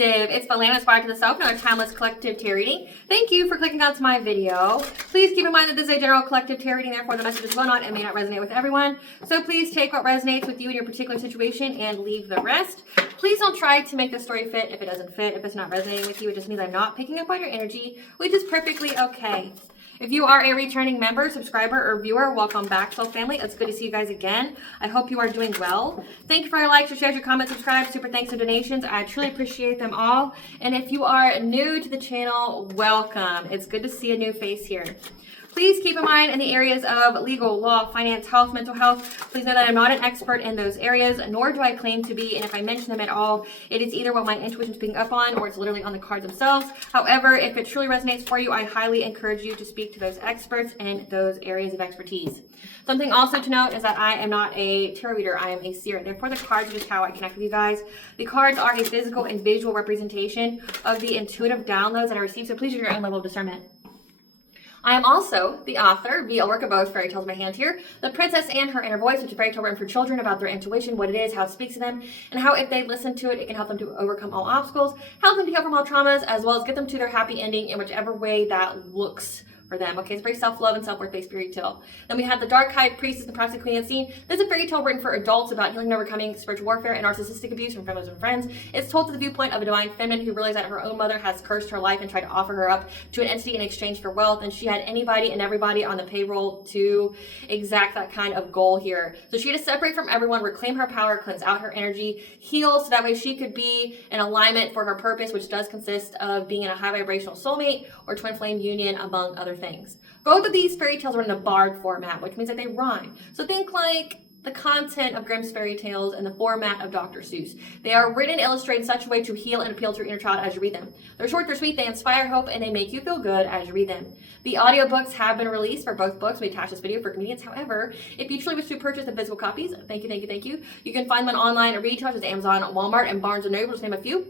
Collective, it's Belana Aspire to the Self, another timeless collective tarot reading. Thank you for clicking onto my video. Please keep in mind that this is a general collective tarot reading, therefore the messages will not and may not resonate with everyone. So please take what resonates with you in your particular situation and leave the rest. Please don't try to make the story fit if it doesn't fit. If it's not resonating with you, it just means I'm not picking up on your energy, which is perfectly okay. If you are a returning member, subscriber, or viewer, welcome back, Soul Family. It's good to see you guys again. I hope you are doing well. Thank you for your likes, your shares, your comments, subscribe, super thanks, and donations. I truly appreciate them all. And if you are new to the channel, welcome. It's good to see a new face here. Please keep in mind in the areas of legal, law, finance, health, mental health, please know that I'm not an expert in those areas, nor do I claim to be. And if I mention them at all, it is either what my intuition is picking up on or it's literally on the cards themselves. However, if it truly resonates for you, I highly encourage you to speak to those experts in those areas of expertise. Something also to note is that I am not a tarot reader, I am a seer. Therefore, the cards are just how I connect with you guys. The cards are a physical and visual representation of the intuitive downloads that I receive, so please use your own level of discernment. I am also the author via a work of both fairy tales in my hand here, The Princess and Her Inner Voice, which is a fairy tale written for children about their intuition, what it is, how it speaks to them, and how if they listen to it, it can help them to overcome all obstacles, help them to heal from all traumas, as well as get them to their happy ending in whichever way that looks for them. Okay, it's very self-love and self-worth-based fairy tale. Then we have The Dark High Priestess and the Proxy Queen Unseen. This is a fairy tale written for adults about healing and overcoming spiritual warfare and narcissistic abuse from families and friends. It's told through the viewpoint of a divine feminine who realized that her own mother has cursed her life and tried to offer her up to an entity in exchange for wealth, and she had anybody and everybody on the payroll to exact that kind of goal here. So she had to separate from everyone, reclaim her power, cleanse out her energy, heal, so that way she could be in alignment for her purpose, which does consist of being in a high vibrational soulmate or twin flame union, among other things. Both of these fairy tales are in the bard format, which means that they rhyme. So think like the content of Grimm's fairy tales and the format of Dr. Seuss. They are written and illustrated in such a way to heal and appeal to your inner child as you read them. They're short, they're sweet, they inspire hope, and they make you feel good as you read them. The audiobooks have been released for both books. We attach this video for convenience. However, if you truly wish to purchase the physical copies, thank you. You can find them online at retailers as Amazon, Walmart, and Barnes & Noble, to name a few.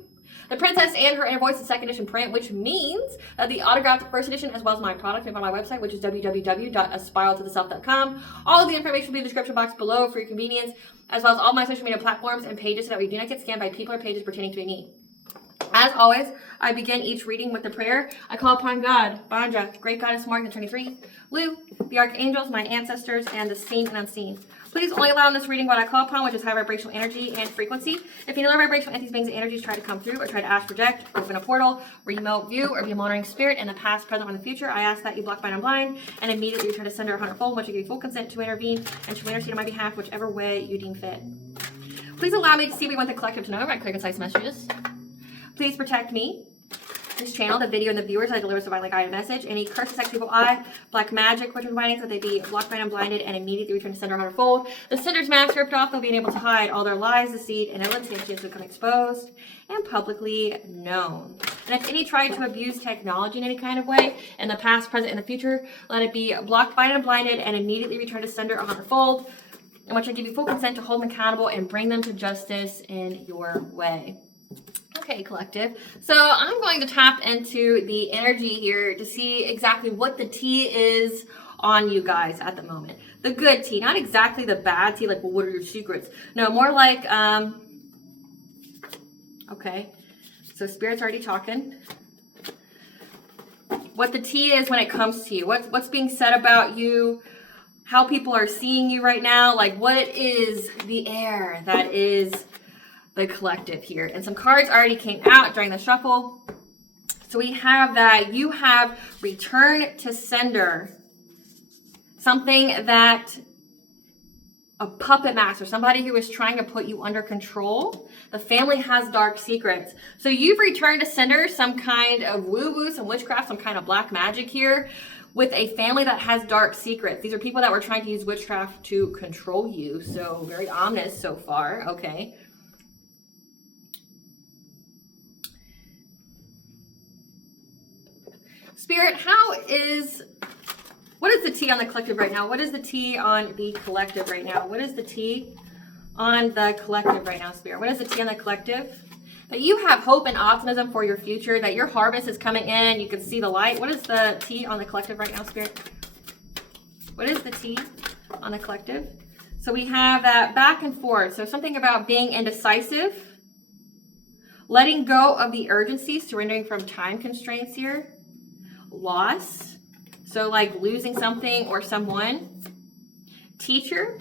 The Princess and Her Inner Voice is second edition print, which means that the autographed first edition, as well as my product, can be on my website, which is www.aspiraltotheself.com. All of the information will be in the description box below for your convenience, as well as all my social media platforms and pages, so that we do not get scammed by people or pages pertaining to a need. As always, I begin each reading with the prayer. I call upon God, Banja, Great Goddess Morgan 23, Lu, the Archangels, my ancestors, and the seen and unseen. Please only allow in this reading what I call upon, which is high vibrational energy and frequency. If any low vibrational entities, beings, and energies try to come through or try to ask, project, open a portal, remote view, or be a monitoring spirit in the past, present, or in the future, I ask that you block, bind, and blind, and immediately return to sender 100-fold, which you give full consent to intervene and to intercede on my behalf, whichever way you deem fit. Please allow me to see what you want the collective to know. Write clear, concise messages. Please protect me, this channel, the video, and the viewers. I deliver divinely guided message. Any curses, sex, evil eye, black magic, witch bindings, that they be blocked, bind, and blinded, and immediately return to sender 100-fold. The sender's mask ripped off, they'll be able to hide all their lies, deceit, and illness, and chance to become exposed and publicly known. And if any try to abuse technology in any kind of way, in the past, present, and the future, let it be blocked, bind, and blinded, and immediately return to sender 100-fold, in which I give you full consent to hold them accountable and bring them to justice in your way. Okay, collective. So I'm going to tap into the energy here to see exactly what the tea is on you guys at the moment. The good tea, not exactly the bad tea, like, well, what are your secrets? No, more like, okay, so Spirit's already talking. What the tea is when it comes to you, what's being said about you, how people are seeing you right now, like what is the air that is the collective here. And some cards already came out during the shuffle. So we have that you have returned to sender something that a puppet master, somebody who is trying to put you under control. The family has dark secrets. So you've returned to sender some kind of woo-woo, some witchcraft, some kind of black magic here with a family that has dark secrets. These are people that were trying to use witchcraft to control you. So very ominous so far. Okay. Spirit, what is the tea on the collective right now? What is the tea on the collective right now? What is the tea on the collective right now, Spirit? What is the tea on the collective? That you have hope and optimism for your future, that your harvest is coming in, you can see the light. What is the tea on the collective right now, Spirit? What is the tea on the collective? So we have that back and forth. So something about being indecisive, Letting go of the urgency, surrendering from time constraints here. Loss, so like losing something or someone. Teacher,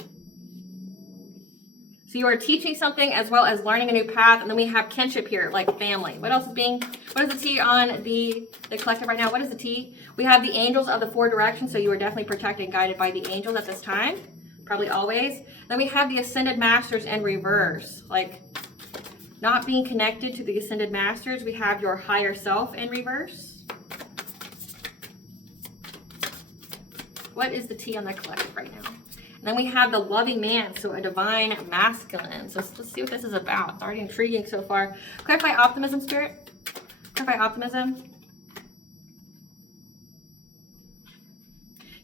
so you are teaching something as well as learning a new path. And then we have kinship here, like family. What else is what is the T on the collective right now? What is the T? We have the angels of the 4 directions, so you are definitely protected and guided by the angels at this time, probably always. Then we have the ascended masters in reverse, like not being connected to the ascended masters. We have your higher self in reverse. What is the T on the collective right now? And then we have the loving man, so a divine masculine. So let's see what this is about. It's already intriguing so far. Clarify optimism, Spirit. Clarify optimism.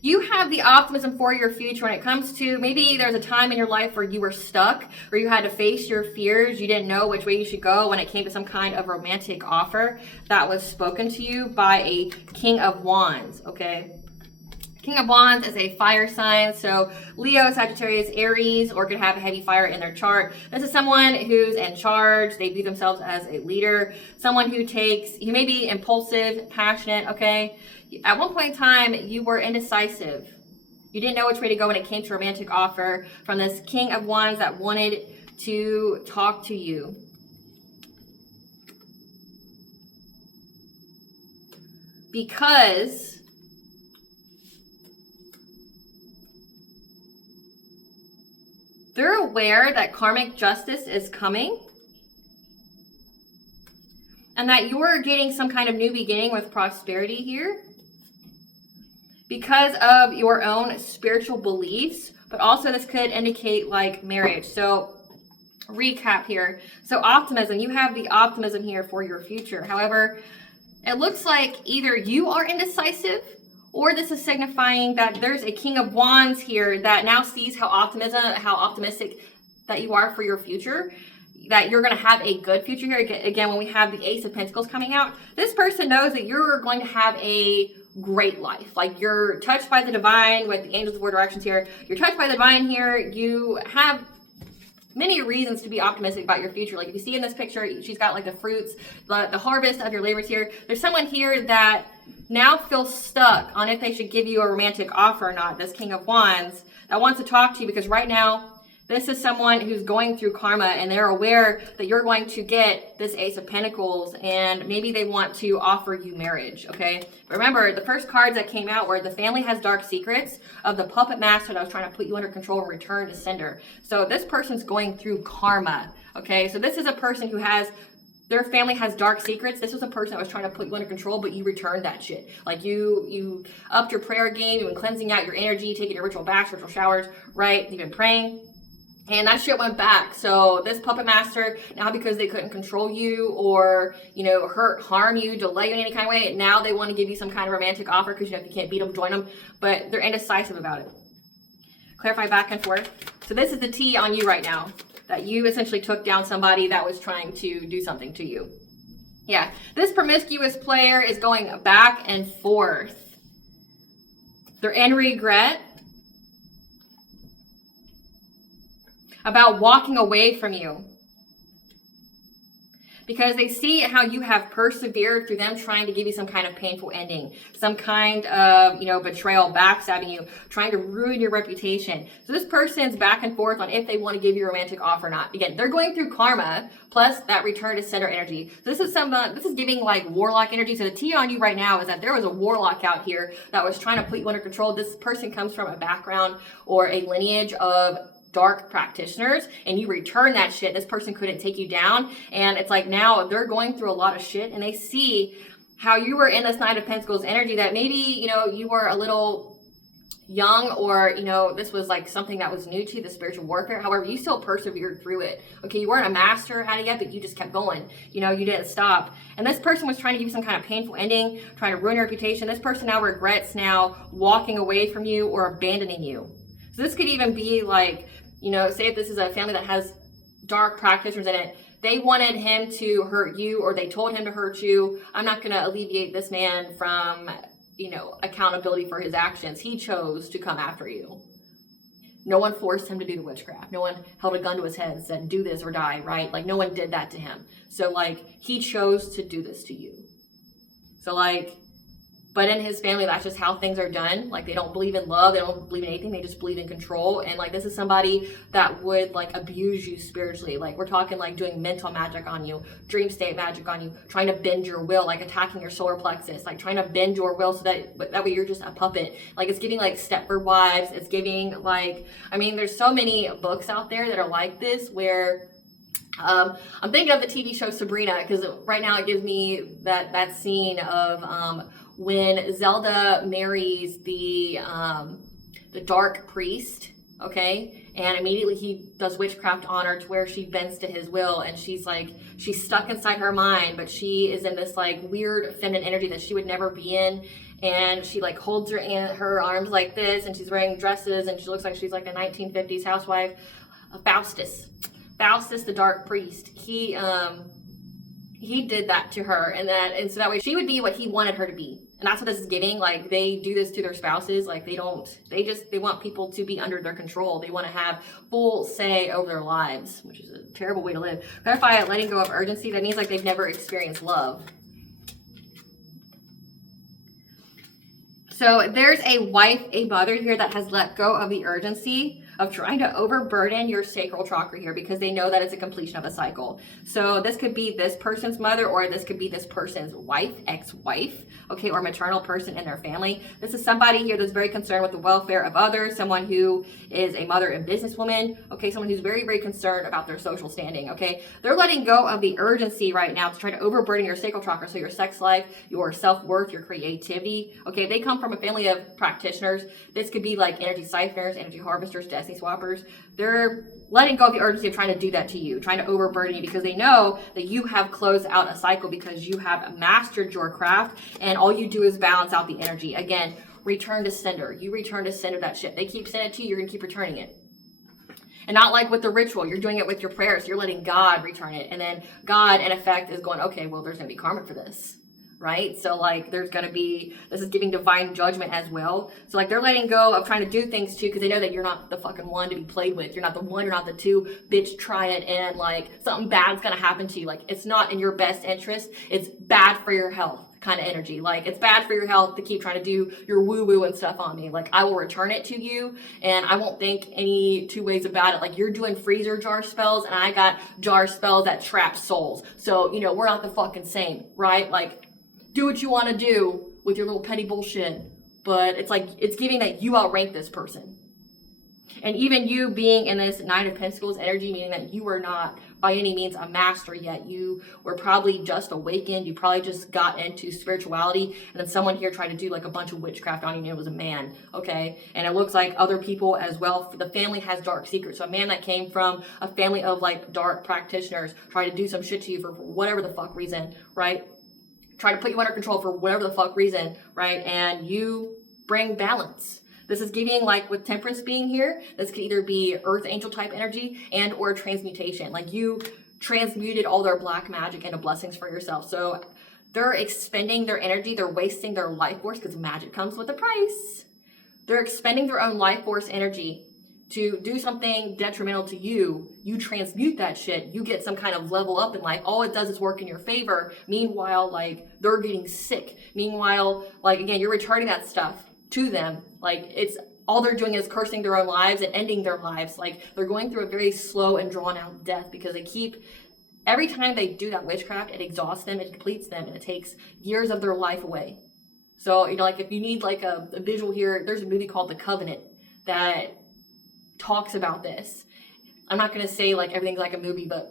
You have the optimism for your future when it comes to maybe there's a time in your life where you were stuck or you had to face your fears. You didn't know which way you should go when it came to some kind of romantic offer that was spoken to you by a King of Wands, okay? King of Wands is a fire sign, so Leo, Sagittarius, Aries, or could have a heavy fire in their chart. This is someone who's in charge. They view themselves as a leader, someone who may be impulsive, passionate, okay? At one point in time, you were indecisive. You didn't know which way to go when it came to romantic offer from this King of Wands that wanted to talk to you. Because they're aware that karmic justice is coming and that you're getting some kind of new beginning with prosperity here because of your own spiritual beliefs, but also this could indicate like marriage. So recap here. So optimism, you have the optimism here for your future. However, it looks like either you are indecisive or this is signifying that there's a King of Wands here that now sees how optimistic that you are for your future, that you're going to have a good future here. Again, when we have the Ace of Pentacles coming out, this person knows that you're going to have a great life. Like you're touched by the divine with the angels of 4 directions here. You're touched by the divine here. You have many reasons to be optimistic about your future. Like if you see in this picture, she's got like the fruits, the harvest of your labors here. There's someone here that now feels stuck on if they should give you a romantic offer or not. This King of Wands that wants to talk to you because right now, this is someone who's going through karma and they're aware that you're going to get this Ace of Pentacles and maybe they want to offer you marriage, okay? But remember, the first cards that came out were the family has dark secrets of the puppet master that was trying to put you under control and return to sender. So this person's going through karma, okay? So this is a person who their family has dark secrets. This was a person that was trying to put you under control, but you returned that shit. Like you upped your prayer game, you've been cleansing out your energy, taking your ritual baths, ritual showers, right? You've been praying. And that shit went back. So this puppet master, now because they couldn't control you or, hurt, harm you, delay you in any kind of way, now they want to give you some kind of romantic offer because, if you can't beat them, join them. But they're indecisive about it. Clarify back and forth. So this is the T on you right now, that you essentially took down somebody that was trying to do something to you. Yeah, this promiscuous player is going back and forth. They're in regret about walking away from you because they see how you have persevered through them trying to give you some kind of painful ending, some kind of, betrayal, backstabbing you, trying to ruin your reputation. So this person's back and forth on if they want to give you a romantic offer or not. Again, they're going through karma plus that return to sender energy. So this is giving like warlock energy. So the T on you right now is that there was a warlock out here that was trying to put you under control. This person comes from a background or a lineage of dark practitioners and you return that shit. This person couldn't take you down. And it's like now they're going through a lot of shit and they see how you were in this Knight of Pentacles energy that maybe, you were a little young or, this was like something that was new to you, the spiritual warfare. However, you still persevered through it. Okay, you weren't a master at it yet, but you just kept going. You didn't stop. And this person was trying to give you some kind of painful ending, trying to ruin your reputation. This person now regrets now walking away from you or abandoning you. So this could even be like, say if this is a family that has dark practitioners in it, they wanted him to hurt you or they told him to hurt you. I'm not going to alleviate this man from, accountability for his actions. He chose to come after you. No one forced him to do the witchcraft. No one held a gun to his head and said, do this or die, right? Like, no one did that to him. So, like, he chose to do this to you. So, like, but in his family, that's just how things are done. Like, they don't believe in love. They don't believe in anything. They just believe in control. And, like, this is somebody that would, like, abuse you spiritually. Like, we're talking, like, doing mental magic on you, dream state magic on you, trying to bend your will, like, attacking your solar plexus, like, trying to bend your will so that way you're just a puppet. Like, it's giving, like, Stepford Wives. It's giving, like, I mean, there's so many books out there that are like this where... I'm thinking of the TV show Sabrina, because right now it gives me that scene of when Zelda marries the dark priest, okay, and immediately he does witchcraft on her to where she bends to his will, and she's stuck inside her mind, but she is in this like weird feminine energy that she would never be in, and she like holds her arms like this, and she's wearing dresses, and she looks like she's like a 1950s housewife. Faustus, the dark priest, he did that to her, and so that way she would be what he wanted her to be. And that's what this is giving. Like, they do this to their spouses. Like, they want people to be under their control. They want to have full say over their lives, which is a terrible way to live. Clarify it, letting go of urgency. That means like they've never experienced love. So there's a mother here that has let go of the urgency of trying to overburden your sacral chakra here, because they know that it's a completion of a cycle. So this could be this person's mother, or this could be this person's wife, ex-wife, okay, or maternal person in their family. This is somebody here that's very concerned with the welfare of others, someone who is a mother and businesswoman, okay, someone who's very, very concerned about their social standing, okay. They're letting go of the urgency right now to try to overburden your sacral chakra, so your sex life, your self-worth, your creativity, okay. They come from a family of practitioners. This could be like energy siphoners, energy harvesters, destiny swappers. They're letting go of the urgency of trying to do that to you, trying to overburden you, because they know that you have closed out a cycle, because you have mastered your craft, and all you do is balance out the energy. Again, return to sender. You return to sender that shit. They keep sending it to you, you're going to keep returning it. And not like with the ritual. You're doing it with your prayers. You're letting God return it. And then God, in effect, is going, okay, well, there's going to be karma for this. Right? So like there's going to be, this is giving divine judgment as well. So like they're letting go of trying to do things too, because they know that you're not the fucking one to be played with. You're not the one, you're not the two, bitch, try it, and like something bad's going to happen to you. Like it's not in your best interest. It's bad for your health kind of energy. Like it's bad for your health to keep trying to do your woo-woo and stuff on me. Like I will return it to you, and I won't think any two ways about it. Like you're doing freezer jar spells, and I got jar spells that trap souls. So, you know, we're not the fucking same, right? Like, do what you want to do with your little petty bullshit, but it's like, it's giving that you outrank this person. And even you being in this Nine of Pentacles energy, meaning that you are not by any means a master yet. You were probably just awakened. You probably just got into spirituality, and then someone here tried to do like a bunch of witchcraft on you, and it was a man, okay? And it looks like other people as well. The family has dark secrets. So a man that came from a family of like dark practitioners tried to do some shit to you for whatever the fuck reason, right? Try to put you under control for whatever the fuck reason, right? And you bring balance. This is giving, like with Temperance being here, this could either be Earth Angel type energy and or transmutation. Like you transmuted all their black magic into blessings for yourself. So they're expending their energy, they're wasting their life force, because magic comes with a price. They're expending their own life force energy to do something detrimental to you. You transmute that shit. You get some kind of level up in life. All it does is work in your favor. Meanwhile, like they're getting sick. Meanwhile, like again, you're returning that stuff to them. Like it's all they're doing is cursing their own lives and ending their lives. Like they're going through a very slow and drawn out death, because they keep, every time they do that witchcraft, it exhausts them, it depletes them, and it takes years of their life away. So, you know, like if you need like a visual here, there's a movie called The Covenant that talks about this. I'm not going to say like everything's like a movie, but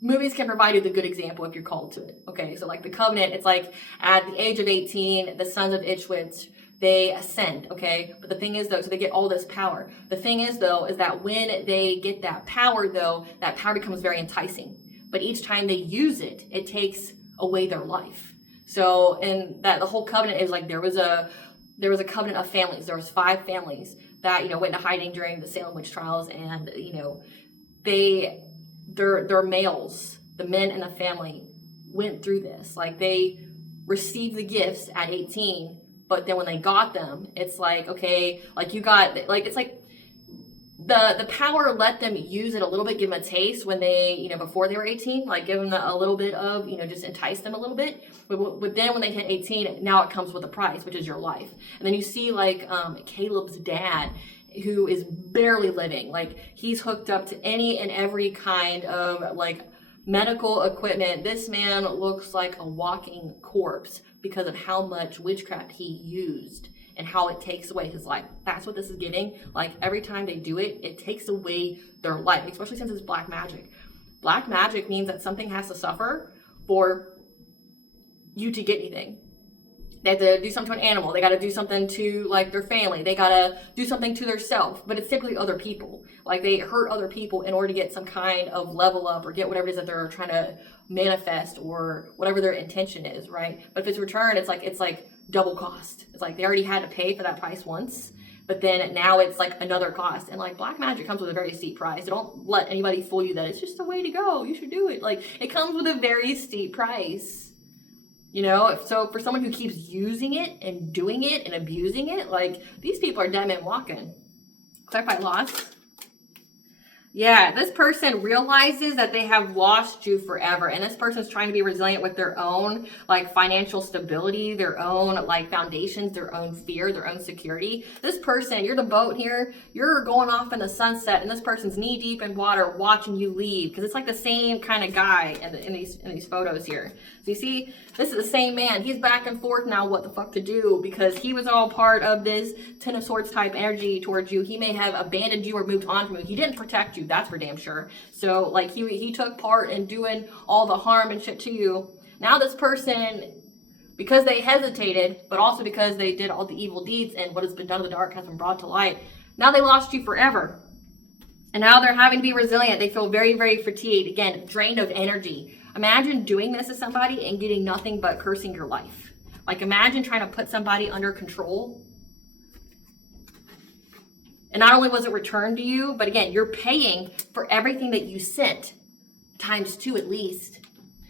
movies can provide you the good example if you're called to it. Okay, so like The Covenant, it's like at the age of 18, the sons of Ishwitz, they ascend, okay? But the thing is though, so they get all this power. The thing is though, is that when they get that power though, that power becomes very enticing. But each time they use it, it takes away their life. So, and that the whole covenant is like, there was a covenant of families. There was 5 families that, you know, went into hiding during the Salem witch trials, and, you know, their males, the men in the family went through this. Like they received the gifts at 18, but then when they got them, it's like, okay, like you got, like, it's like the power let them use it a little bit, give them a taste when they, you know, before they were 18, like give them a little bit of, you know, just entice them a little bit. But then when they hit 18, now it comes with a price, which is your life. And then you see like Caleb's dad, who is barely living. Like he's hooked up to any and every kind of like medical equipment. This man looks like a walking corpse because of how much witchcraft he used and how it takes away his life. That's what this is giving. Like every time they do it, it takes away their life, especially since it's black magic. Black magic means that something has to suffer for you to get anything. They have to do something to an animal. They got to do something to like their family. They got to do something to their self, but it's typically other people. Like they hurt other people in order to get some kind of level up or get whatever it is that they're trying to manifest or whatever their intention is, right? But if it's returned, it's like double cost. It's like they already had to pay for that price once, but then now it's like another cost. And like black magic comes with a very steep price. So don't let anybody fool you that it's just a way to go. You should do it. Like it comes with a very steep price. You know, so for someone who keeps using it and doing it and abusing it, like these people are dead men walking. Clarify loss. Yeah, this person realizes that they have lost you forever. And this person's trying to be resilient with their own like financial stability, their own like foundations, their own fear, their own security. This person, you're the boat here, you're going off in the sunset and this person's knee deep in water watching you leave. Because it's like the same kind of guy in these photos here. So you see, this is the same man. He's back and forth now what the fuck to do because he was all part of this Ten of Swords type energy towards you. He may have abandoned you or moved on from you. He didn't protect you. That's for damn sure. So like he took part in doing all the harm and shit to you. Now this person, because they hesitated, but also because they did all the evil deeds and what has been done in the dark has been brought to light, now they lost you forever. And now they're having to be resilient. They feel very, very fatigued. Again, drained of energy. Imagine doing this to somebody and getting nothing but cursing your life. Like imagine trying to put somebody under control. And not only was it returned to you, but again, you're paying for everything that you sent times 2 at least.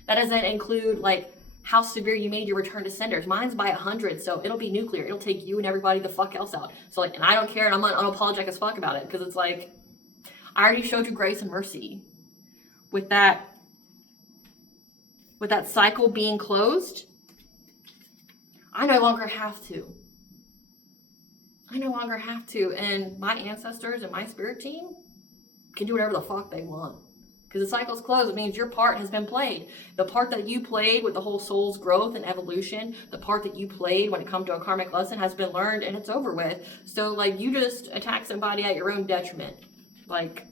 That doesn't include like how severe you made your return to senders. Mine's by 100, so it'll be nuclear. It'll take you and everybody the fuck else out. So like, and I don't care, and I'm unapologetic as fuck about it because it's like, I already showed you grace and mercy with that cycle being closed. I no longer have to. And my ancestors and my spirit team can do whatever the fuck they want. Because the cycle's closed, it means your part has been played. The part that you played with the whole soul's growth and evolution, the part that you played when it comes to a karmic lesson has been learned and it's over with. So like you just attack somebody at your own detriment. Like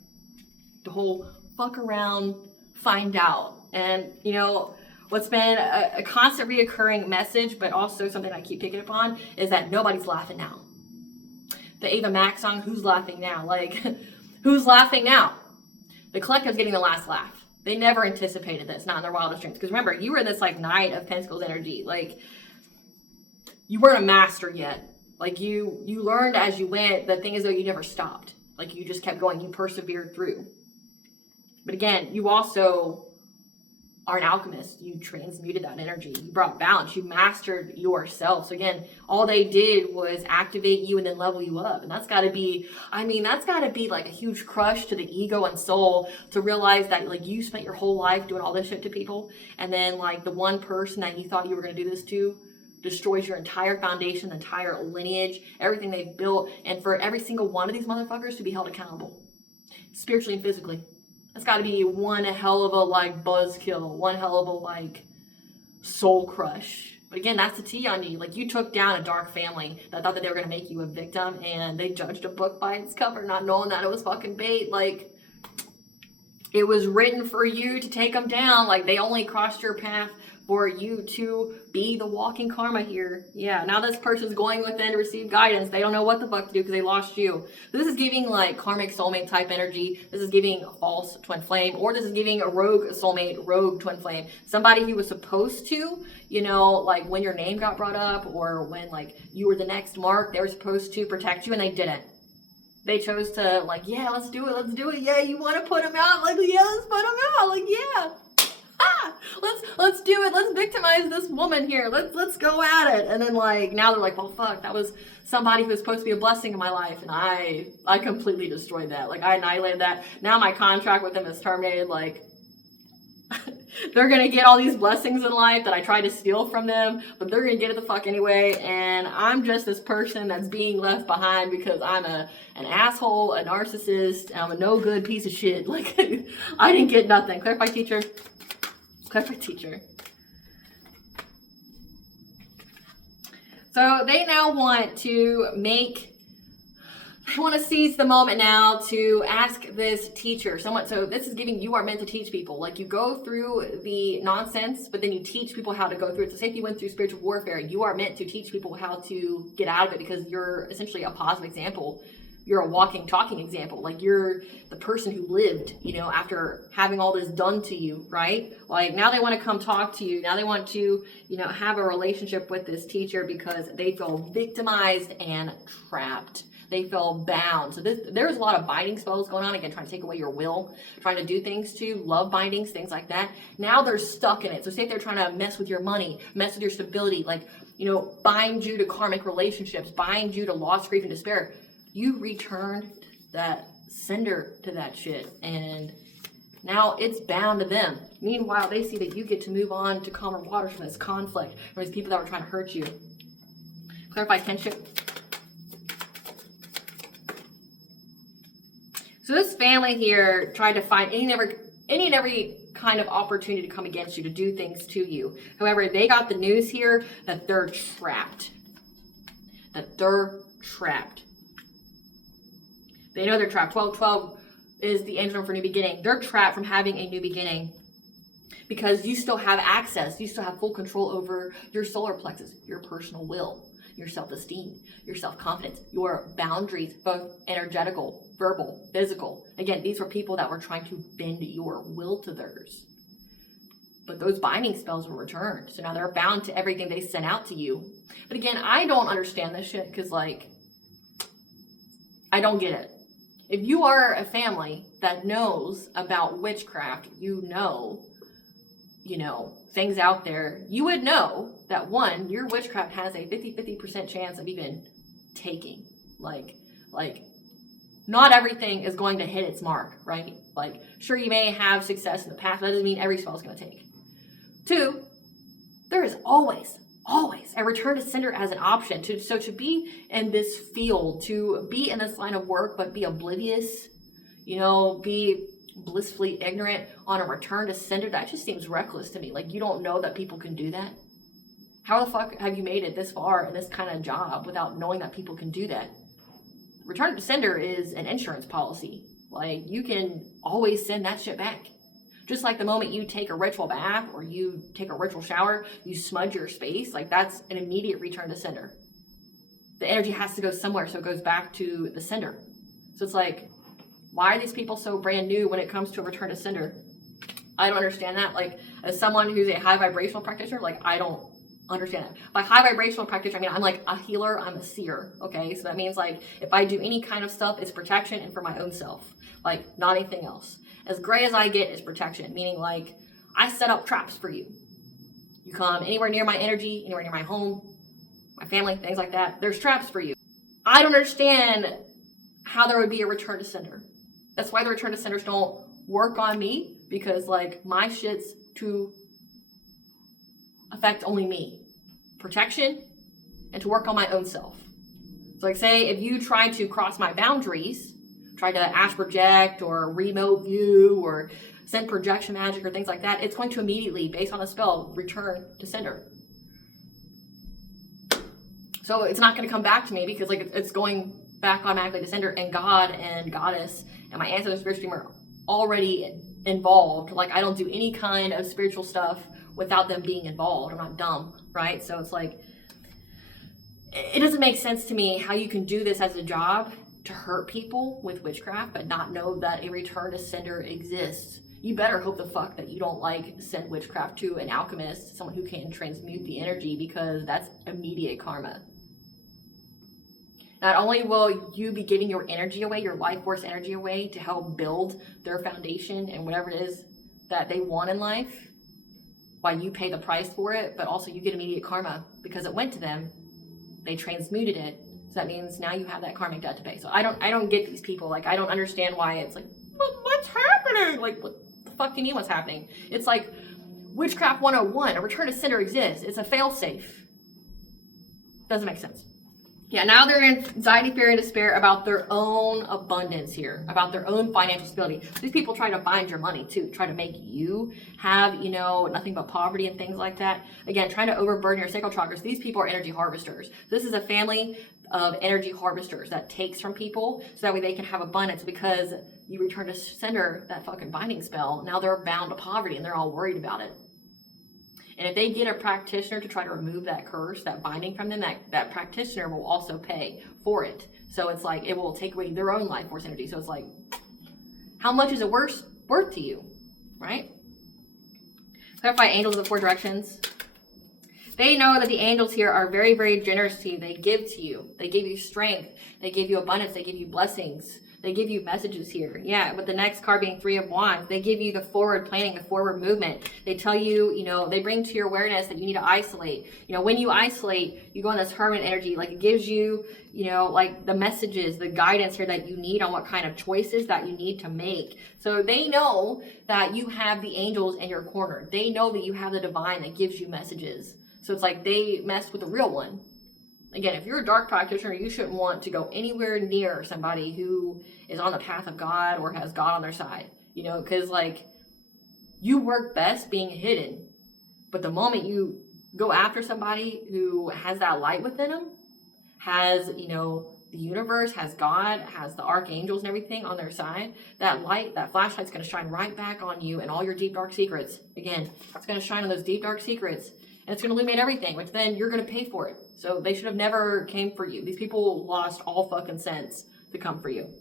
the whole fuck around, find out. And you know, what's been a constant reoccurring message, but also something I keep picking up on, is that nobody's laughing now. The Ava Max song, Who's Laughing Now? Like, who's laughing now? The collective's getting the last laugh. They never anticipated this, not in their wildest dreams. Because remember, you were in this like Knight of Pentacles energy. Like, you weren't a master yet. Like, you learned as you went. The thing is, though, you never stopped. Like, you just kept going. You persevered through. But again, you also are an alchemist. You transmuted that energy. You brought balance. You mastered yourself. So again, all they did was activate you and then level you up. And that's got to be, that's got to be like a huge crush to the ego and soul to realize that like you spent your whole life doing all this shit to people. And then like the one person that you thought you were going to do this to destroys your entire foundation, entire lineage, everything they've built. And for every single one of these motherfuckers to be held accountable, spiritually and physically. That's got to be one hell of a like buzzkill, one hell of a like soul crush. But again, that's the tea on you. Like you took down a dark family that thought that they were going to make you a victim, and they judged a book by its cover, not knowing that it was fucking bait. Like it was written for you to take them down. Like they only crossed your path for you to be the walking karma here. Yeah, now this person's going within to receive guidance. They don't know what the fuck to do because they lost you. This is giving like karmic soulmate type energy. This is giving a false twin flame, or this is giving a rogue soulmate, rogue twin flame. Somebody who was supposed to, you know, like when your name got brought up or when like you were the next mark, they were supposed to protect you and they didn't. They chose to like, yeah, let's do it. Yeah, you want to put them out? Like, yeah, let's put them out. Like, yeah. let's do it. Let's victimize this woman here. Let's go at it. And then like now they're like, well, fuck, that was somebody who was supposed to be a blessing in my life, and I completely destroyed that. Like I annihilated that. Now my contract with them is terminated. Like they're gonna get all these blessings in life that I tried to steal from them, but they're gonna get it the fuck anyway. And I'm just this person that's being left behind because I'm an asshole, a narcissist, and I'm a no good piece of shit. Like I didn't get nothing. Clarify, teacher. Clarify, teacher. So they now want to I want to seize the moment now to ask this teacher, so this is giving you are meant to teach people. Like you go through the nonsense, but then you teach people how to go through it. So say if you went through spiritual warfare, you are meant to teach people how to get out of it because you're essentially a positive example. You're a walking, talking example. Like you're the person who lived, after having all this done to you, right? Like now they want to come talk to you. Now they want to, have a relationship with this teacher because they feel victimized and trapped. They feel bound. So there's a lot of binding spells going on, again, trying to take away your will, trying to do things to love bindings, things like that. Now they're stuck in it. So say if they're trying to mess with your money, mess with your stability, like, bind you to karmic relationships, bind you to loss, grief, and despair. You returned that sender to that shit, and now it's bound to them. Meanwhile, they see that you get to move on to calmer waters from this conflict, from these people that were trying to hurt you. Clarify kinship. So this family here tried to find any and every kind of opportunity to come against you, to do things to you. However, they got the news here that they're trapped. They know they're trapped. 1212 is the engine for new beginning. They're trapped from having a new beginning because you still have access. You still have full control over your solar plexus, your personal will, your self-esteem, your self-confidence, your boundaries, both energetical, verbal, physical. Again, these were people that were trying to bend your will to theirs. But those binding spells were returned. So now they're bound to everything they sent out to you. But again, I don't understand this shit because, like, I don't get it. If you are a family that knows about witchcraft, things out there, you would know that, one, your witchcraft has a 50% chance of even taking. Like, not everything is going to hit its mark, right? Like, sure, you may have success in the past, but that doesn't mean every spell is going to take. 2, there is always a return to sender as an option. To be in this field, to be in this line of work, but be oblivious, be blissfully ignorant on a return to sender, that just seems reckless to me. Like, you don't know that people can do that? How the fuck have you made it this far in this kind of job without knowing that people can do that? Return to sender is an insurance policy. Like, you can always send that shit back. Just like the moment you take a ritual bath or you take a ritual shower, you smudge your space, like that's an immediate return to sender. The energy has to go somewhere, so it goes back to the sender. So it's like, why are these people so brand new when it comes to a return to sender? I don't understand that. Like, as someone who's a high vibrational practitioner, like, I don't understand that. By high vibrational practitioner, I mean, I'm like a healer, I'm a seer, okay? So that means, like, if I do any kind of stuff, it's protection and for my own self, like, not anything else. As gray as I get is protection, meaning, like, I set up traps for you. You come anywhere near my energy, anywhere near my home, my family, things like that, there's traps for you. I don't understand how there would be a return to sender. That's why the return to senders don't work on me, because, like, my shit's to affect only me. Protection and to work on my own self. So, like, say if you try to cross my boundaries, try to astral project or remote view or send projection magic or things like that, it's going to immediately, based on the spell, return to sender. So it's not going to come back to me because, like, it's going back automatically to sender, and God and Goddess and my ancestors spiritual team are already involved. Like, I don't do any kind of spiritual stuff without them being involved. I'm not dumb, right? So it's like, it doesn't make sense to me how you can do this as a job to hurt people with witchcraft, but not know that a return to sender exists. You better hope the fuck that you don't, like, send witchcraft to an alchemist, someone who can transmute the energy, because that's immediate karma. Not only will you be giving your energy away, your life force energy away to help build their foundation and whatever it is that they want in life, why you pay the price for it, but also you get immediate karma because it went to them. They transmuted it. So that means now you have that karmic debt to pay. So I don't get these people. Like, I don't understand why it's like, what's happening? Like, what the fuck do you mean what's happening? It's like Witchcraft 101, a return to sender exists. It's a fail-safe. Doesn't make sense. Yeah, now they're in anxiety, fear, and despair about their own abundance here, about their own financial stability. These people try to bind your money too, try to make you have, you know, nothing but poverty and things like that. Again, trying to overburden your sacral chakras. These people are energy harvesters. This is a family of energy harvesters that takes from people so that way they can have abundance, because you return to sender that fucking binding spell. Now they're bound to poverty and they're all worried about it. And if they get a practitioner to try to remove that curse, that binding from them, that practitioner will also pay for it. So it's like, it will take away their own life force energy. So it's like, how much is it worth to you, right? Clarify angels of the four directions. They know that the angels here are very, very generous to you. They give to you. They give you strength. They give you abundance. They give you blessings. They give you messages here. Yeah, with the next card being Three of Wands, they give you the forward planning, the forward movement. They tell you, you know, they bring to your awareness that you need to isolate. You know, when you isolate, you go in this hermit energy. Like, it gives you, you know, like the messages, the guidance here that you need on what kind of choices that you need to make. So they know that you have the angels in your corner. They know that you have the divine that gives you messages. So it's like they mess with the real one. Again, if you're a dark practitioner, you shouldn't want to go anywhere near somebody who is on the path of God or has God on their side, you know, because like, you work best being hidden. But the moment you go after somebody who has that light within them, has, you know, the universe, has God, has the archangels and everything on their side, that light, that flashlight's going to shine right back on you and all your deep, dark secrets. Again, it's going to shine on those deep, dark secrets. And it's going to illuminate everything, which then you're going to pay for it. So they should have never came for you. These people lost all fucking sense to come for you.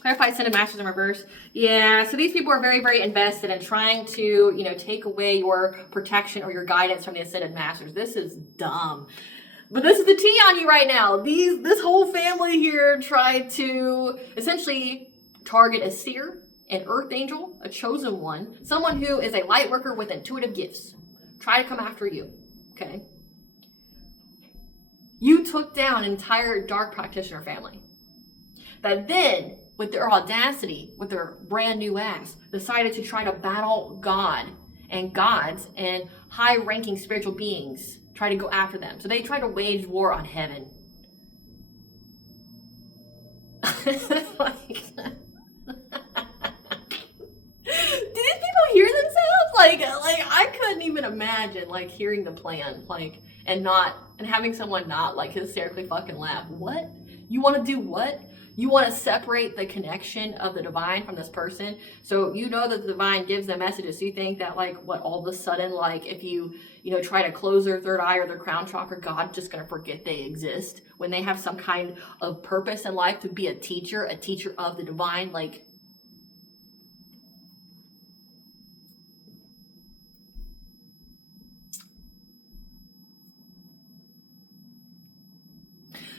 Clarify Ascended Masters in reverse. Yeah, so these people are very, very invested in trying to, you know, take away your protection or your guidance from the Ascended Masters. This is dumb. But this is the tea on you right now. This whole family here tried to essentially target a seer, an earth angel, a chosen one, someone who is a light worker with intuitive gifts. Try to come after you, okay? You took down an entire dark practitioner family that then, with their audacity, with their brand new ass, decided to try to battle God and gods and high-ranking spiritual beings, try to go after them. So they tried to wage war on heaven. Like, do these people hear themselves? Like I couldn't even imagine like hearing the plan, like, and having someone not like hysterically fucking laugh. What? You want to do what? You want to separate the connection of the divine from this person. So you know that the divine gives them messages. So you think that like what all of a sudden, like if you know, try to close their third eye or their crown chakra, God's just going to forget they exist when they have some kind of purpose in life to be a teacher of the divine. Like,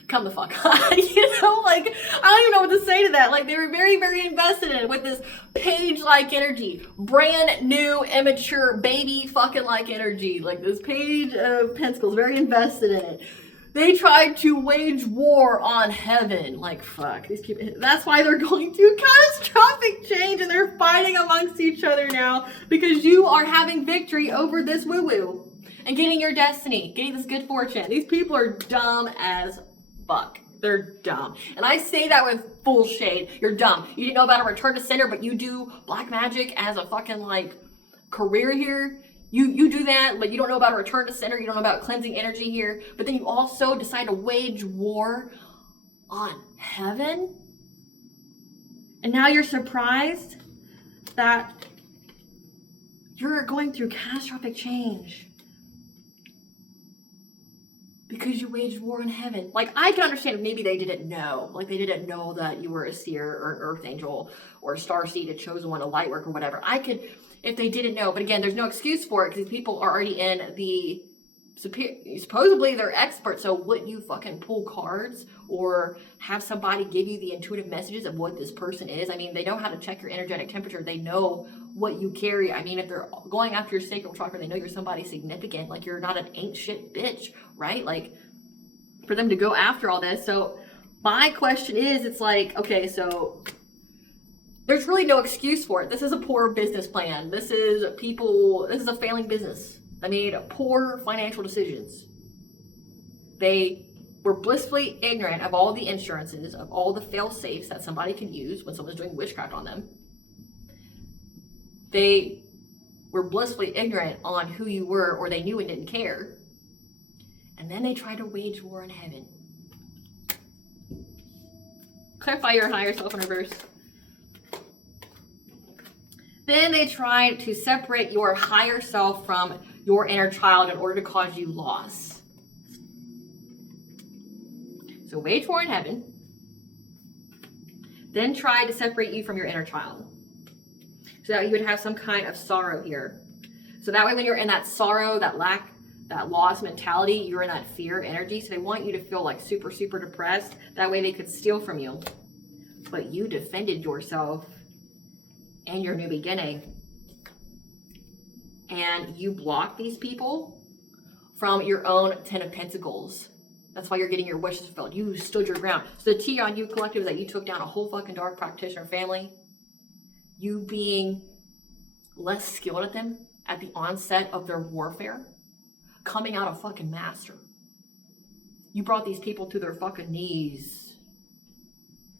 come the fuck on, you know, like, I don't even know what to say to that. Like, they were very, very invested in it with this page-like energy, brand new, immature, baby fucking like energy, like this Page of Pentacles, very invested in it. They tried to wage war on heaven. Like, fuck, these people, that's why they're going through catastrophic change and they're fighting amongst each other now because you are having victory over this woo-woo and getting your destiny, getting this good fortune. These people are dumb as fuck. They're dumb. And I say that with full shade. You're dumb. You didn't know about a return to sender, but you do black magic as a fucking like career here. You do that, but you don't know about a return to sender. You don't know about cleansing energy here. But then you also decide to wage war on heaven. And now you're surprised that you're going through catastrophic change. Because you waged war on heaven. Like, I can understand if maybe they didn't know. Like, they didn't know that you were a seer or an earth angel or a starseed, a chosen one, a light work or whatever. I could, if they didn't know. But again, there's no excuse for it because these people are already in the supposedly they're experts. So wouldn't you fucking pull cards or have somebody give you the intuitive messages of what this person is? I mean, they know how to check your energetic temperature. They know what you carry. I mean, if they're going after your sacral chakra, they know you're somebody significant. Like, you're not an ain't shit bitch, right? Like, for them to go after all this. So my question is, it's like, okay, so there's really no excuse for it. This is a poor business plan. This is a failing business. They made poor financial decisions. They were blissfully ignorant of all the insurances, of all the fail safes that somebody can use when someone's doing witchcraft on them. They were blissfully ignorant on who you were, or they knew and didn't care. And then they tried to wage war in heaven. Clarify your higher self in reverse. Then they tried to separate your higher self from your inner child in order to cause you loss. So wage war in heaven. Then tried to separate you from your inner child, so that you would have some kind of sorrow here. So that way, when you're in that sorrow, that lack, that loss mentality, you're in that fear energy. So they want you to feel like super, super depressed. That way they could steal from you. But you defended yourself and your new beginning. And you blocked these people from your own 10 of Pentacles. That's why you're getting your wishes fulfilled. You stood your ground. So the T on you, collective, is that you took down a whole fucking dark practitioner family. You being less skilled at them at the onset of their warfare. Coming out a fucking master. You brought these people to their fucking knees.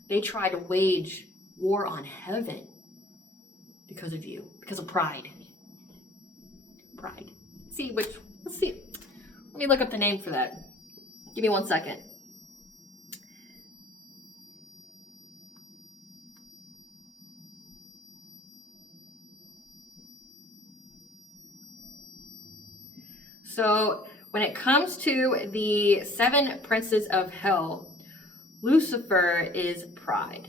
They tried to wage war on heaven because of you. Because of pride. Pride. Let's see. Let me look up the name for that. Give me 1 second. So when it comes to the 7 princes of hell, Lucifer is pride.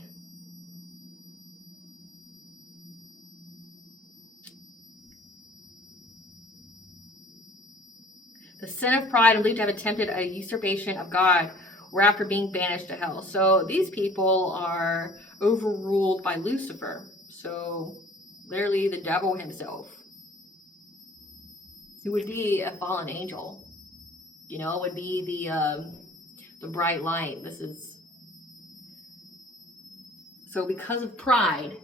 The sin of pride and believed to have attempted a usurpation of God were after being banished to hell. So these people are overruled by Lucifer. So literally the devil himself, who would be a fallen angel, you know, would be the bright light. This is, so because of pride,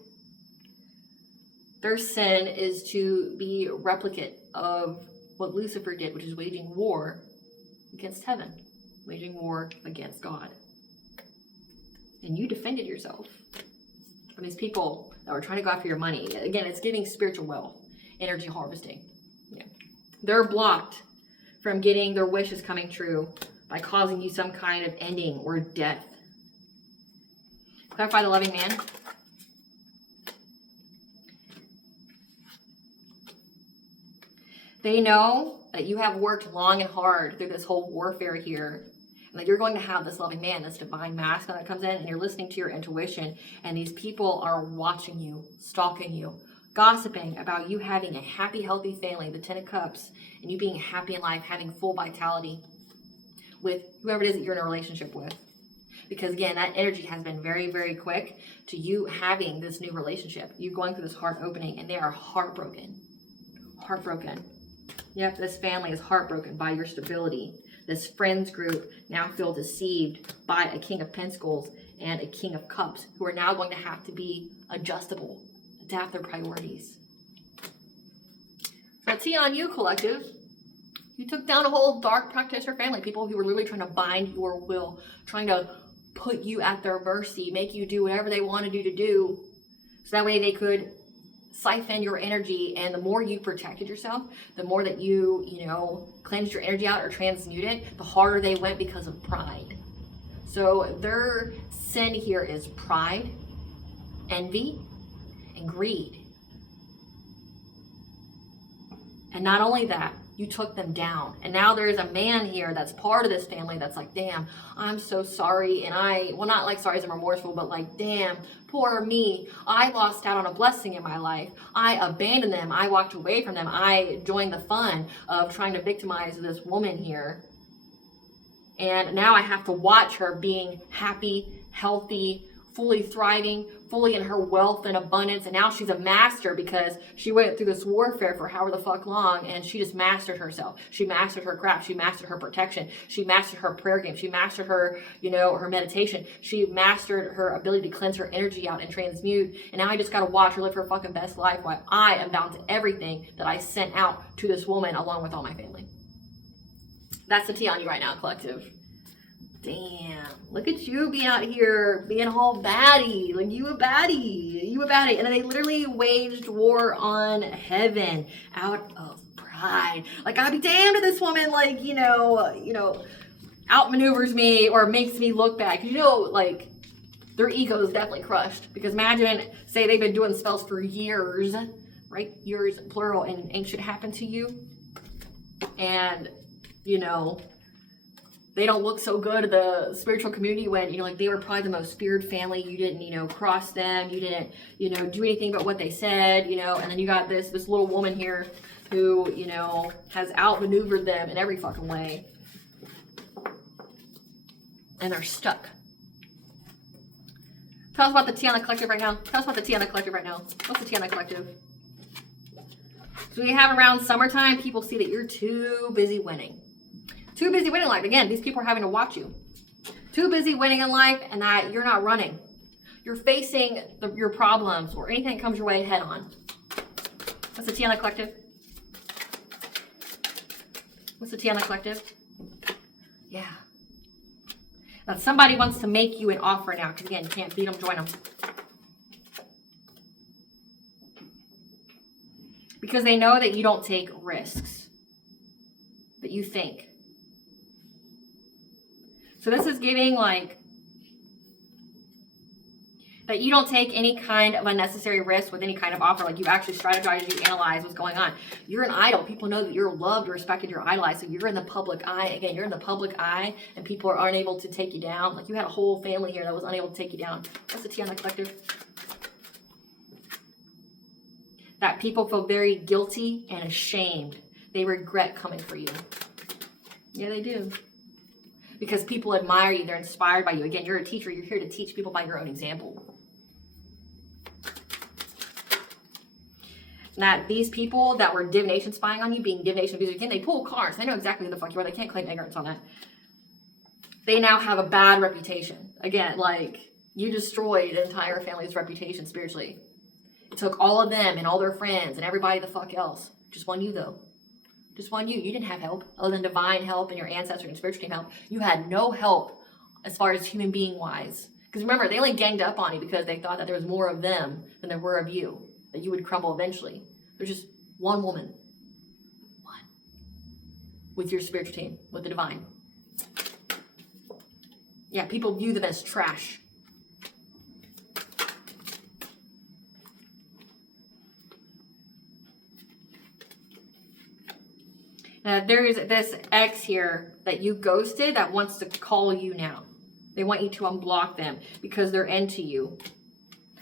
their sin is to be a replicate of what Lucifer did, which is waging war against heaven, waging war against God. And you defended yourself from these people that were trying to go after your money. Again, it's giving spiritual wealth, energy harvesting. Yeah. They're blocked from getting their wishes coming true by causing you some kind of ending or death. Clarify the loving man. They know that you have worked long and hard through this whole warfare here, and that you're going to have this loving man, this divine masculine that comes in, and you're listening to your intuition, and these people are watching you, stalking you, gossiping about you having a happy, healthy family, the 10 of Cups, and you being happy in life, having full vitality with whoever it is that you're in a relationship with. Because again, that energy has been very, very quick to you having this new relationship, you going through this heart opening, and they are heartbroken. Heartbroken. Yep, this family is heartbroken by your stability. This friends group now feel deceived by a King of Pentacles and a King of Cups, who are now going to have to be adjustable, adapt their priorities. So T on you, collective. You took down a whole dark practitioner family, people who were literally trying to bind your will, trying to put you at their mercy, make you do whatever they wanted you to do, so that way they could siphon your energy. And the more you protected yourself, the more that you cleansed your energy out or transmute it, the harder they went because of pride. So their sin here is pride, envy, and greed. And not only that, you took them down. And now there's a man here that's part of this family that's like, damn, I'm so sorry. And not like sorry as I'm remorseful, but like, damn, poor me. I lost out on a blessing in my life. I abandoned them. I walked away from them. I joined the fun of trying to victimize this woman here. And now I have to watch her being happy, healthy, fully thriving, fully in her wealth and abundance. And now she's a master because she went through this warfare for however the fuck long, and she just mastered herself. She mastered her craft. She mastered her protection. She mastered her prayer game. She mastered her, her meditation. She mastered her ability to cleanse her energy out and transmute. And now I just got to watch her live her fucking best life while I am bound to everything that I sent out to this woman along with all my family. That's the tea on you right now, collective. Damn, look at you being out here, being all baddie. Like, you a baddie. You a baddie. And then they literally waged war on heaven out of pride. Like, I'd be damned if this woman, like, outmaneuvers me or makes me look bad. Because, like, their ego is definitely crushed. Because imagine, say they've been doing spells for years, right? Years, plural, and ain't shit happened to you. And, they don't look so good at the spiritual community when, like, they were probably the most feared family. You didn't, cross them. You didn't, do anything but what they said, and then you got this little woman here who, has outmaneuvered them in every fucking way. And they're stuck. Tell us about the tea on the collective right now. Tell us about the tea on the collective right now. What's the tea on the collective? So we have around summertime, people see that you're too busy winning. Too busy winning in life. Again, these people are having to watch you. Too busy winning in life, and that you're not running. You're facing your problems or anything that comes your way head on. What's the tea on the collective? What's the tea on the collective? Yeah. Now somebody wants to make you an offer now, because again, you can't beat them, join them. Because they know that you don't take risks. That you think. So this is giving, like, that you don't take any kind of unnecessary risk with any kind of offer. Like, you actually strategize, you analyze what's going on. You're an idol. People know that you're loved, you're respected, you're idolized. So you're in the public eye. Again, you're in the public eye, and people are unable to take you down. Like, you had a whole family here that was unable to take you down. What's the tea on the collective? That people feel very guilty and ashamed. They regret coming for you. Yeah, they do. Because people admire you, they're inspired by you. Again, you're a teacher, you're here to teach people by your own example. That these people that were divination spying on you, being divination abusers, again, they pull cards. They know exactly who the fuck you are. They can't claim ignorance on that. They now have a bad reputation. Again, like, you destroyed an entire family's reputation spiritually. It took all of them and all their friends and everybody the fuck else. Just one you, though. Just one you. You didn't have help other than divine help and your ancestor and spiritual team help. You had no help as far as human being wise. Because remember, they only ganged up on you because they thought that there was more of them than there were of you. That you would crumble eventually. There's just one woman. One. With your spiritual team. With the divine. Yeah, people view them as trash. There's this ex here that you ghosted that wants to call you now. They want you to unblock them because they're into you.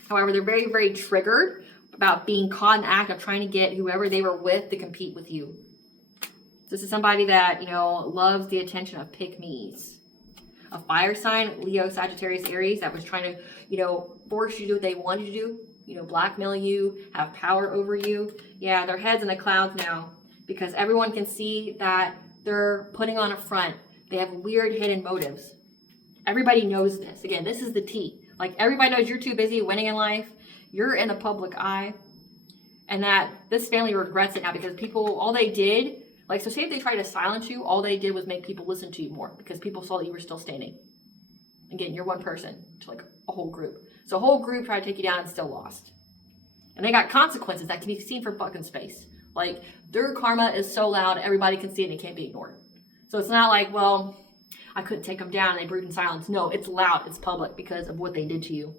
However, they're very, very triggered about being caught in the act of trying to get whoever they were with to compete with you. This is somebody that, loves the attention of pick-me's. A fire sign, Leo, Sagittarius, Aries, that was trying to, force you to do what they wanted you to do. Blackmail you, have power over you. Yeah, their head's in the clouds now. Because everyone can see that they're putting on a front. They have weird hidden motives. Everybody knows this. Again, this is the tea. Like, everybody knows you're too busy winning in life. You're in the public eye. And that this family regrets it now because people, all they did, like, so say if they tried to silence you, all they did was make people listen to you more because people saw that you were still standing. Again, you're one person to, like, a whole group. So a whole group tried to take you down and still lost. And they got consequences that can be seen from fucking space. Like, their karma is so loud, everybody can see it and it can't be ignored. So it's not like, well, I couldn't take them down and they brood in silence. No, it's loud, it's public because of what they did to you.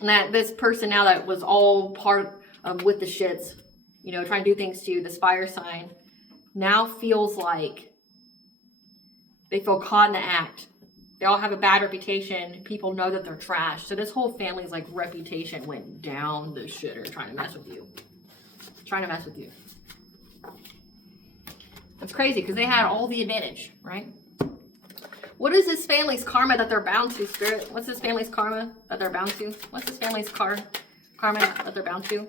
And that this person now that was all part of with the shits, trying to do things to you, this fire sign, now feels like they feel caught in the act. They all have a bad reputation. People know that they're trash. So this whole family's, like, reputation went down the shitter trying to mess with you. Trying to mess with you. That's crazy because they had all the advantage, right? What is this family's karma that they're bound to, Spirit? What's this family's karma that they're bound to? What's this family's karma that they're bound to?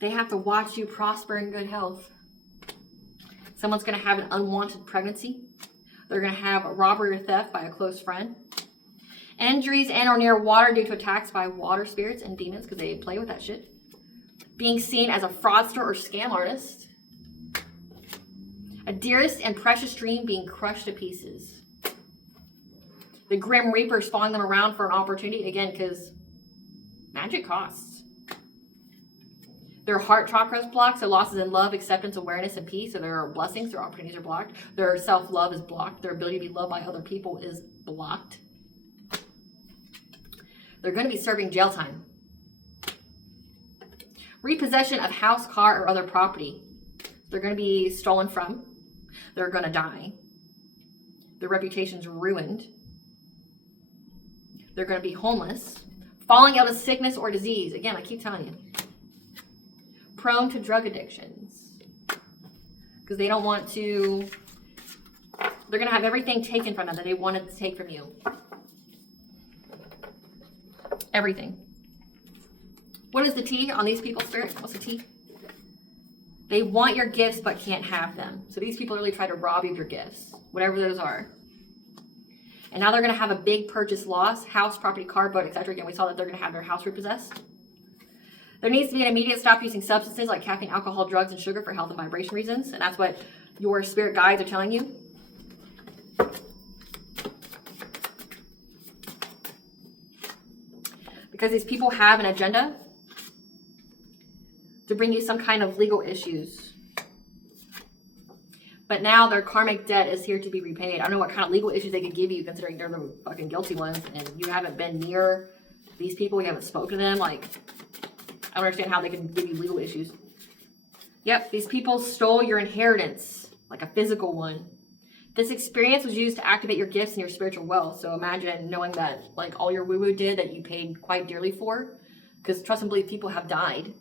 They have to watch you prosper in good health. Someone's going to have an unwanted pregnancy. They're going to have a robbery or theft by a close friend. Injuries in or near water due to attacks by water spirits and demons, because they play with that shit. Being seen as a fraudster or scam artist. A dearest and precious dream being crushed to pieces. The Grim Reaper following them around for an opportunity, again, because magic costs. Their heart chakra is blocked, so losses in love, acceptance, awareness, and peace. So their blessings, their opportunities are blocked. Their self-love is blocked. Their ability to be loved by other people is blocked. They're going to be serving jail time. Repossession of house, car, or other property. They're going to be stolen from. They're going to die. Their reputation's ruined. They're going to be homeless. Falling out of sickness or disease. Again, I keep telling you. Prone to drug addictions. Because they don't want to... They're going to have everything taken from them that they wanted to take from you. Everything. What is the T on these people, Spirit? What's the T? They want your gifts but can't have them. So these people really try to rob you of your gifts, whatever those are. And now they're going to have a big purchase loss, house, property, car, boat, etc. Again, we saw that they're going to have their house repossessed. There needs to be an immediate stop using substances like caffeine, alcohol, drugs, and sugar for health and vibration reasons. And that's what your spirit guides are telling you. Because these people have an agenda to bring you some kind of legal issues. But now their karmic debt is here to be repaid. I don't know what kind of legal issues they could give you, considering they're the fucking guilty ones, and you haven't been near these people, you haven't spoken to them. Like, I don't understand how they can give you legal issues. Yep, these people stole your inheritance, like a physical one. This experience was used to activate your gifts and your spiritual wealth. So imagine knowing that, like, all your woo-woo did that you paid quite dearly for. Because trust and believe, people have died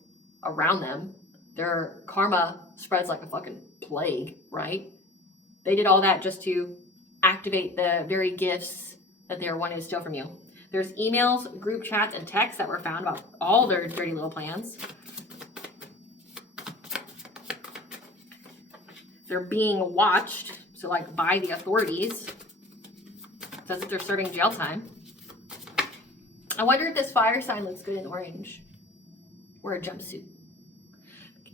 around them. Their karma spreads like a fucking plague, right? They did all that just to activate the very gifts that they were wanting to steal from you. There's emails, group chats, and texts that were found about all their dirty little plans. They're being watched, so like by the authorities. It says that they're serving jail time. I wonder if this fire sign looks good in orange. Or a jumpsuit.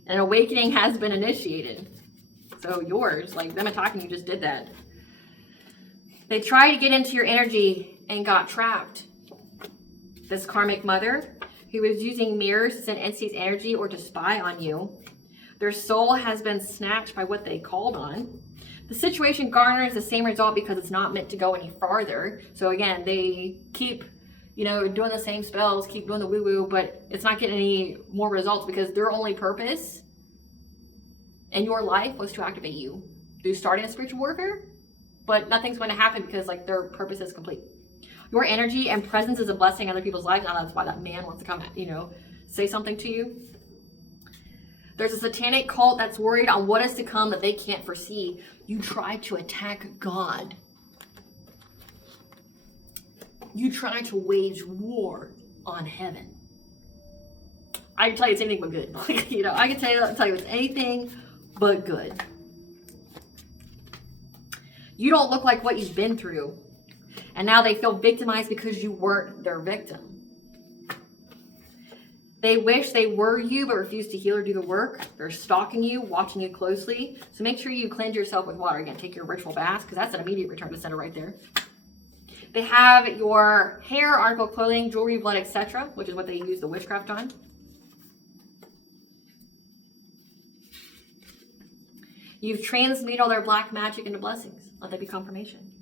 An awakening has been initiated. So yours, like them attacking you just did that. They tried to get into your energy and got trapped. This karmic mother who was using mirrors to send entities energy or to spy on you. Their soul has been snatched by what they called on. The situation garners the same result because it's not meant to go any farther. So again, they keep, doing the same spells, keep doing the woo-woo, but it's not getting any more results because their only purpose in your life was to activate you through starting a spiritual warfare, but nothing's going to happen because like their purpose is complete. Your energy and presence is a blessing in other people's lives. Now that's why that man wants to come, say something to you. There's a satanic cult that's worried on what is to come that they can't foresee. You try to attack God. You try to wage war on heaven. I can tell you it's anything but good. I can tell you it's anything but good. You don't look like what you've been through. And now they feel victimized because you weren't their victim. They wish they were you, but refuse to heal or do the work. They're stalking you, watching you closely. So make sure you cleanse yourself with water. Again, take your ritual bath, because that's an immediate return to center right there. They have your hair, article of clothing, jewelry, blood, etc., which is what they use the witchcraft on. You've transmuted all their black magic into blessings. Let that be confirmation.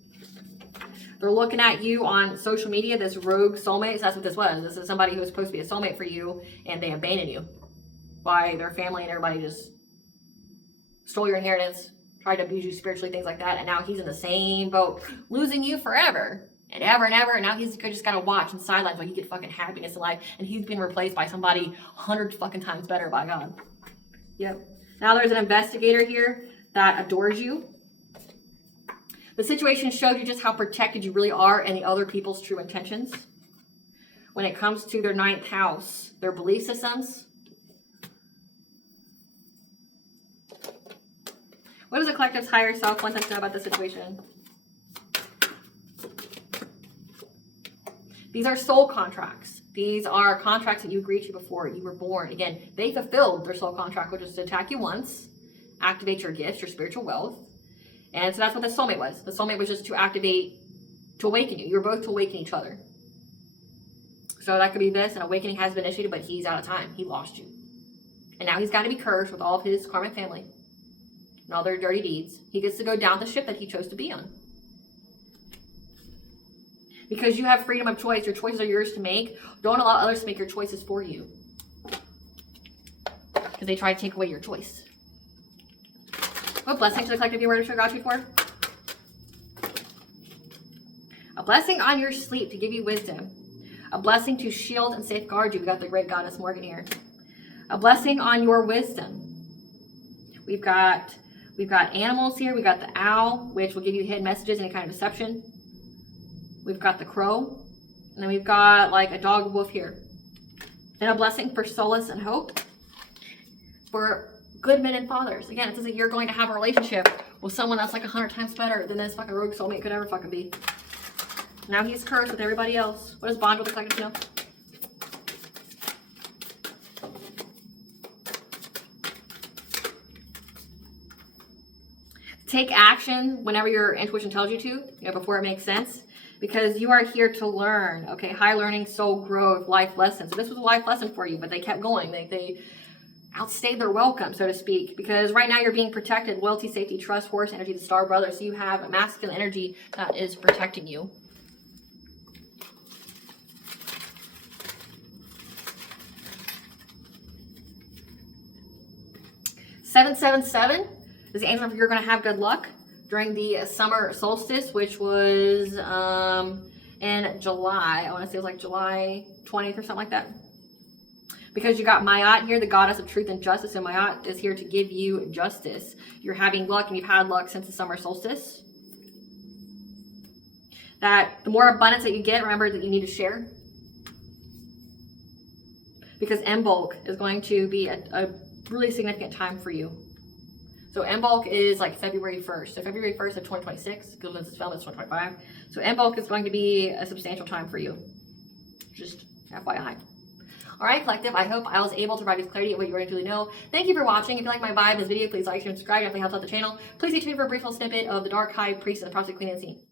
They're looking at you on social media, this rogue soulmate. So that's what this was. This is somebody who was supposed to be a soulmate for you, and they abandoned you. Why their family and everybody just stole your inheritance, tried to abuse you spiritually, things like that. And now he's in the same boat, losing you forever and ever and ever. And now he's just got to watch and sidelines while you get fucking happiness in life. And he's been replaced by somebody 100 fucking times better, by God. Yep. Now there's an investigator here that adores you. The situation showed you just how protected you really are and the other people's true intentions. When it comes to their 9th house, their belief systems. What does the collective's higher self want them to know about the situation? These are soul contracts. These are contracts that you agreed to before you were born. Again, they fulfilled their soul contract, which is to attack you once, activate your gifts, your spiritual wealth. And so that's what the soulmate was. The soulmate was just to activate, to awaken you. You were both to awaken each other. So that could be this. An awakening has been initiated, but he's out of time. He lost you. And now he's got to be cursed with all of his karmic family and all their dirty deeds. He gets to go down the ship that he chose to be on. Because you have freedom of choice. Your choices are yours to make. Don't allow others to make your choices for you. Because they try to take away your choice. What blessing to the collective you were to show gratitude for? A blessing on your sleep to give you wisdom. A blessing to shield and safeguard you. We got the great goddess Morgan here. A blessing on your wisdom. We've got animals here. We got the owl, which will give you hidden messages, any kind of deception. We've got the crow. And then we've got like a dog wolf here. And a blessing for solace and hope. For good men and fathers. Again, it says that you're going to have a relationship with someone that's like 100 times better than this fucking rogue soulmate could ever fucking be. Now he's cursed with everybody else. What does bond with the collective know? Take action whenever your intuition tells you to, before it makes sense. Because you are here to learn, okay? High learning, soul growth, life lessons. So this was a life lesson for you, but they kept going. They outstayed their welcome, so to speak. Because right now you're being protected. Loyalty, safety, trust, horse energy, the star brother. So you have a masculine energy that is protecting you. $777 is the answer. You're going to have good luck during the summer solstice, which was in July. I want to say it was like July 20th or something like that. Because you got Mayat here, the goddess of truth and justice, and Mayat is here to give you justice. You're having luck, and you've had luck since the summer solstice. That the more abundance that you get, remember that you need to share. Because M-Bulk is going to be a really significant time for you. So M-Bulk is like February 1st. So February 1st of 2026, because when this film is 2025. So M-Bulk is going to be a substantial time for you. Just FYI. All right, collective, I hope I was able to provide you clarity of what you already truly know. Thank you for watching. If you like my vibe, this video, please like, share, and subscribe. It definitely helps out the channel. Please stay tuned for a brief little snippet of the Dark High Priest and the Prostitute Queen Unseen.